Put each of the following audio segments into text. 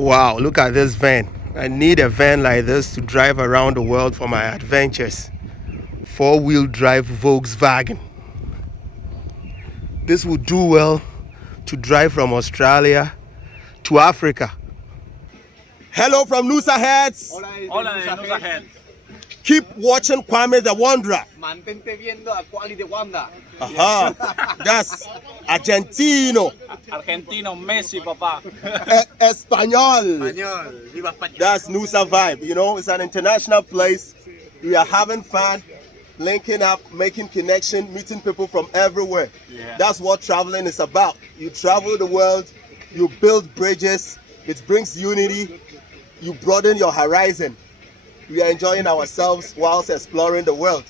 Wow, look at this van. I need a van like this to drive around the world for my adventures. Four-wheel drive Volkswagen. This would do well to drive from Australia to Africa. Hello from Noosa Heads. Hola de Noosa Head. Keep watching Kwame the Wanderer. Mantente viendo a Quali de Wanda. That's Argentino. Argentino, Messi, papá. Español. Español. Viva España. That's Noosa vibe. You know, it's an international place. We are having fun, linking up, making connection, meeting people from everywhere. Yeah. That's what traveling is about. You travel the world, you build bridges, it brings unity, you broaden your horizon. We are enjoying ourselves whilst exploring the world.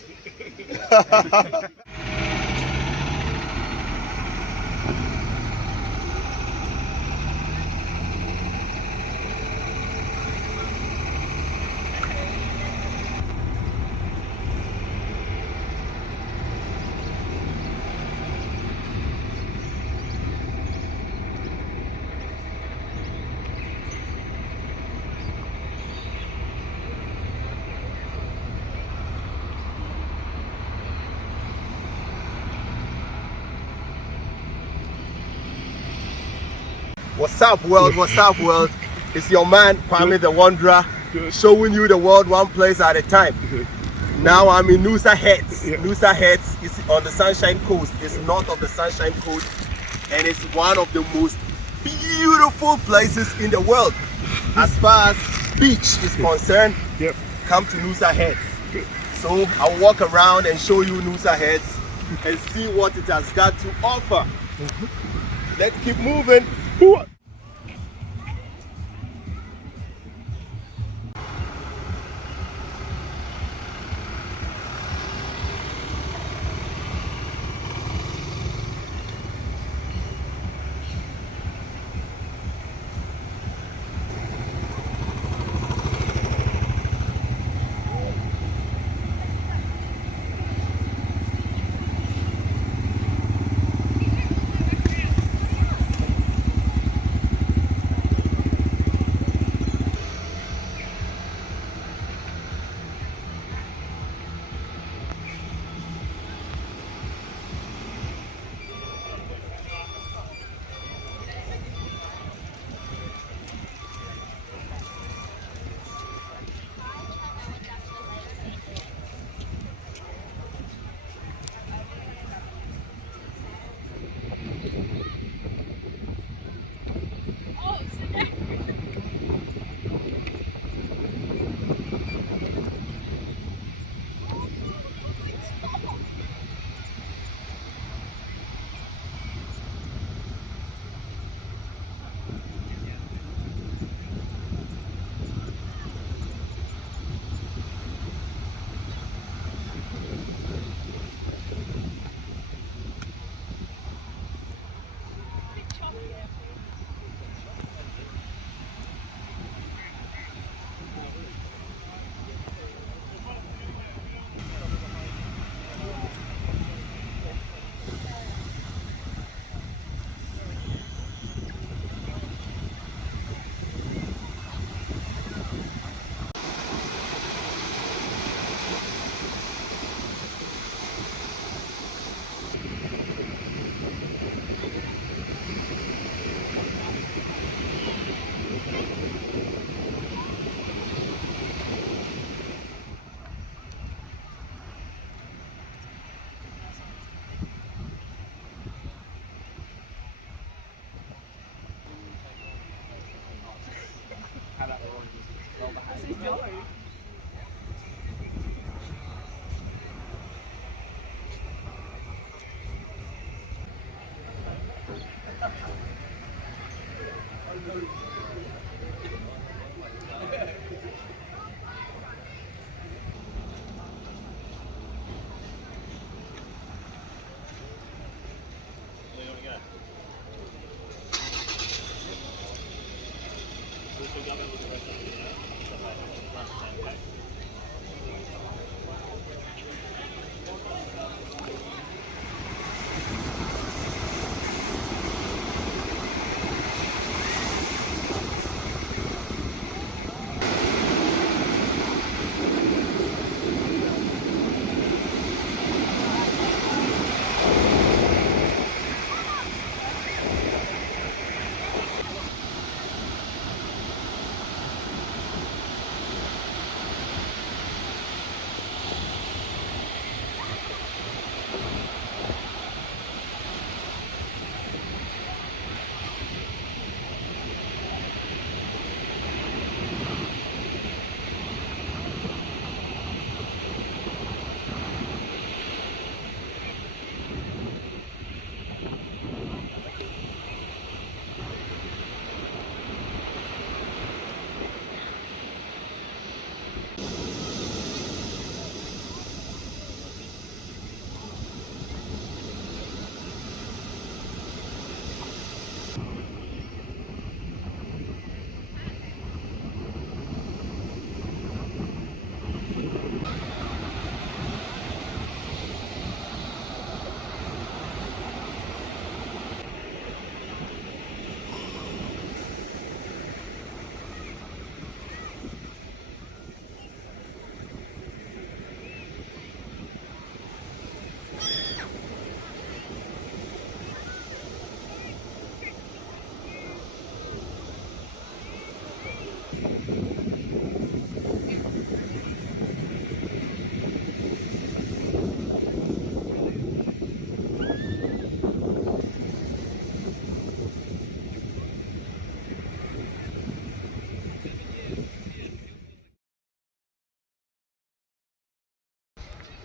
What's up, world? What's up, world? It's your man, Kwame the Wanderer, showing you the world one place at a time. Now I'm in Noosa Heads. Noosa Heads is on the Sunshine Coast. It's north of the Sunshine Coast, and it's one of the most beautiful places in the world. As far as beach is concerned, come to Noosa Heads. So I'll walk around and show you Noosa Heads and see what it has got to offer. Let's keep moving.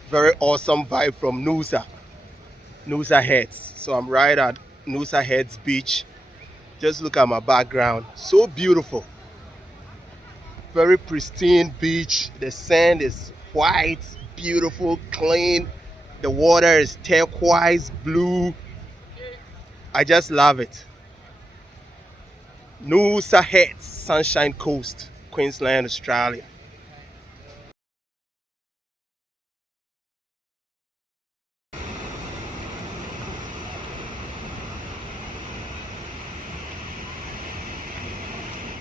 Very awesome vibe from Noosa Heads. So I'm right at Noosa Heads Beach. Just look at my background. So beautiful. Very pristine beach. The sand is white, beautiful, clean. The water is turquoise blue. I just love it. Noosa Heads, Sunshine Coast, Queensland, Australia.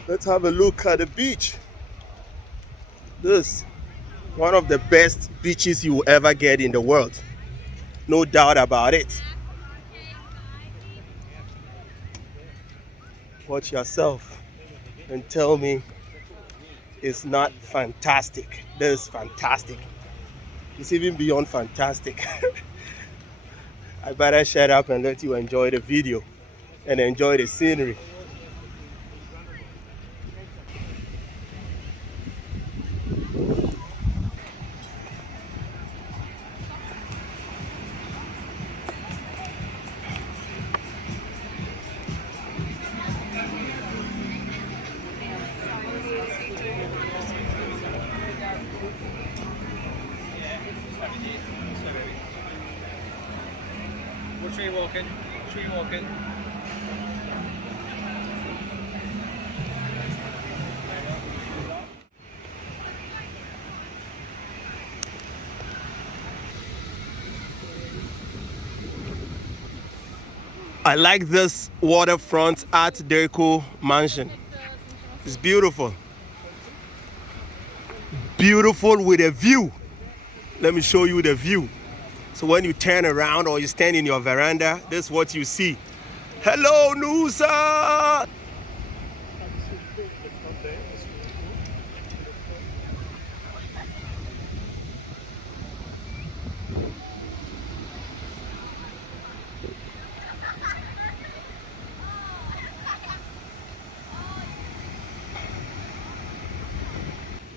Let's have a look at the beach. This one of the best beaches you will ever get in the world. No doubt about it. Watch yourself and tell me it's not fantastic. This is fantastic. It's even beyond fantastic. I better shut up and let you enjoy the video and enjoy the scenery. What tree walking? Tree walking. I like this waterfront Art Deco mansion. It's beautiful. Beautiful with a view. Let me show you the view. So when you turn around or you stand in your veranda, this is what you see. Hello, Noosa!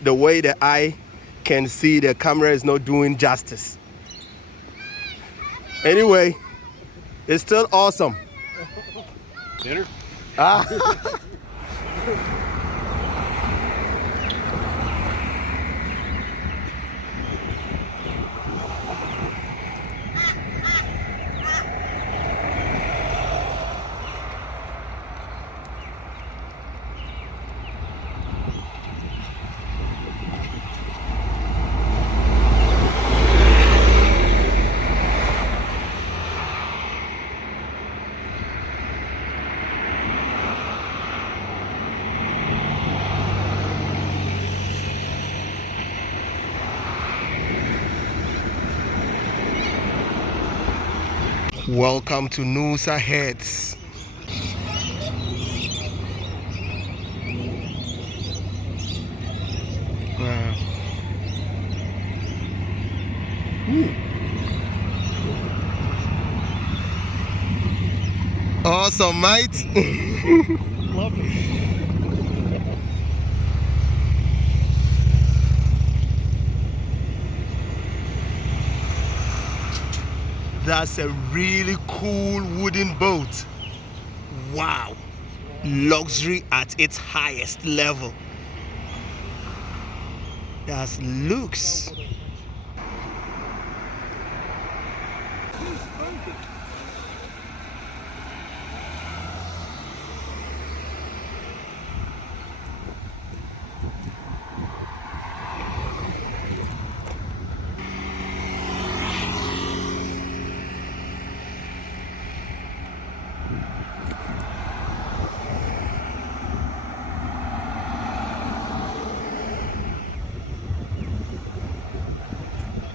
The way the eye can see, the camera is not doing justice. Anyway, it's still awesome. Dinner? Ah. Welcome to Noosa Heads. Wow. Awesome, mate. Lovely. That's a really cool wooden boat. Wow. Luxury at its highest level. That's looks.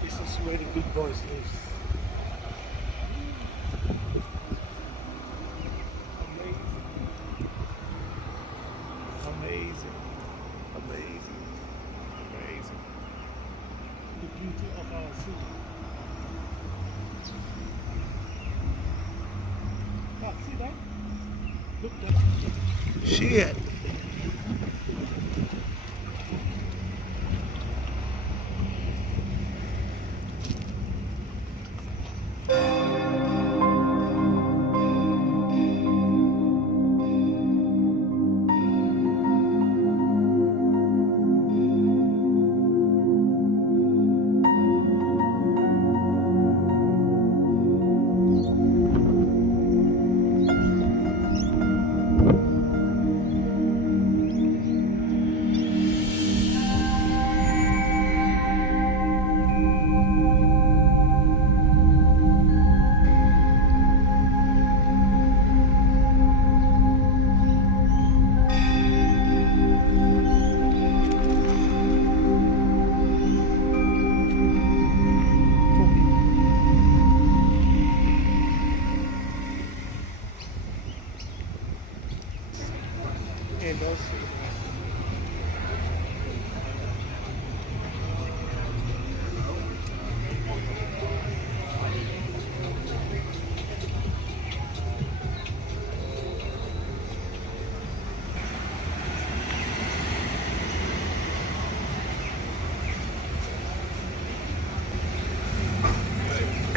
This is where the big boys live. Amazing. Amazing. Amazing. The beauty of our city. Ah, see that? Look that. Shit.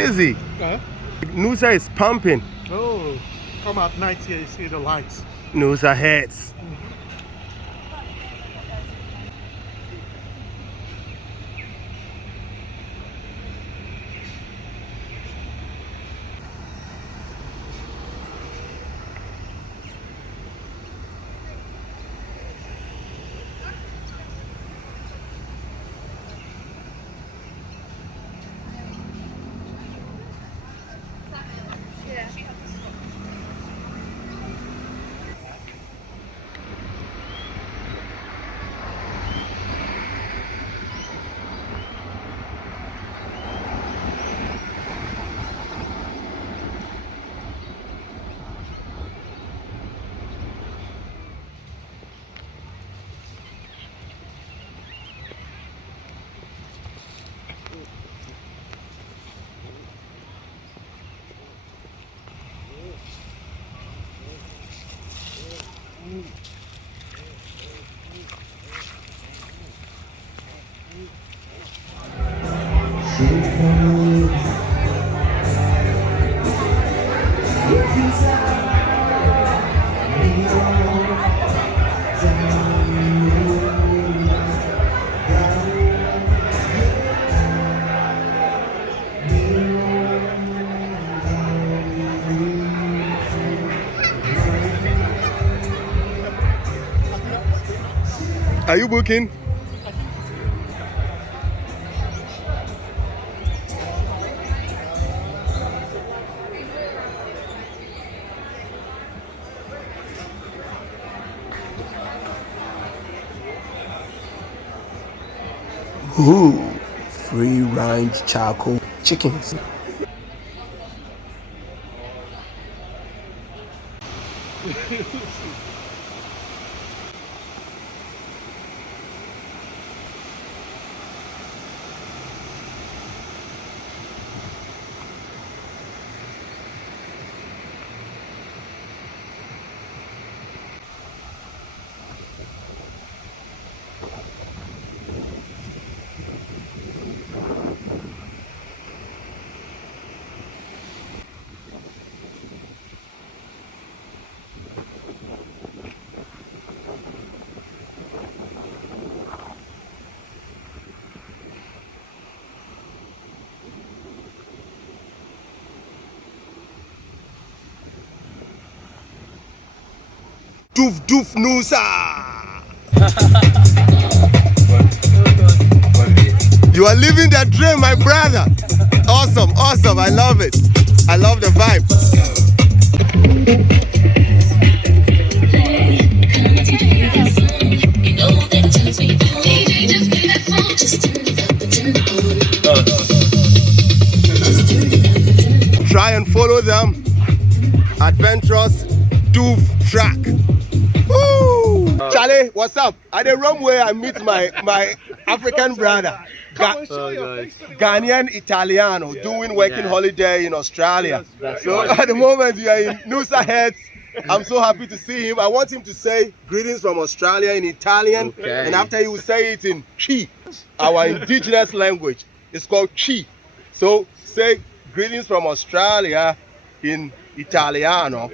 crazy. Huh? Noosa is pumping. Oh, come at night here, you see the lights. Noosa heads. Are you booking? Ooh, free range charcoal chickens. Doof doof Noosa. You are living that dream, my brother. Awesome, awesome. I love it. I love the vibe. Try and follow them. Adventurous Doof track. Woo! Charlie, what's up? At the runway, I meet my African brother, Ghanaian Italiano, doing working holiday in Australia. So at the moment, we are in Noosa Heads. I'm so happy to see him. I want him to say greetings from Australia in Italian, and after he will say it in Chi, our indigenous language. It's called Chi. So say greetings from Australia in Italiano,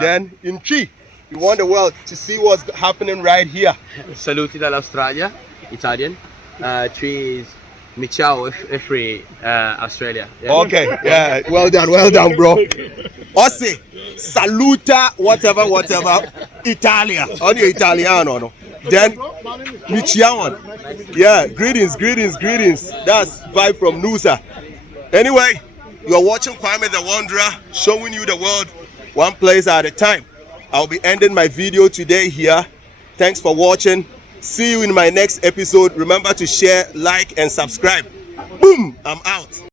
then in Chi. We want the world to see what's happening right here. Saluti dall'Australia, Italian. Trees, mi ciao, free, Australia. Yeah. Okay, yeah, well done, bro. Ossi, saluta, whatever, Italia, on your Italiano, no? Then, mi ciao. Yeah, greetings. That's vibe from Noosa. Anyway, you're watching Kwame the Wanderer, showing you the world one place at a time. I'll be ending my video today here. Thanks for watching. See you in my next episode. Remember to share, like, and subscribe. Boom! I'm out.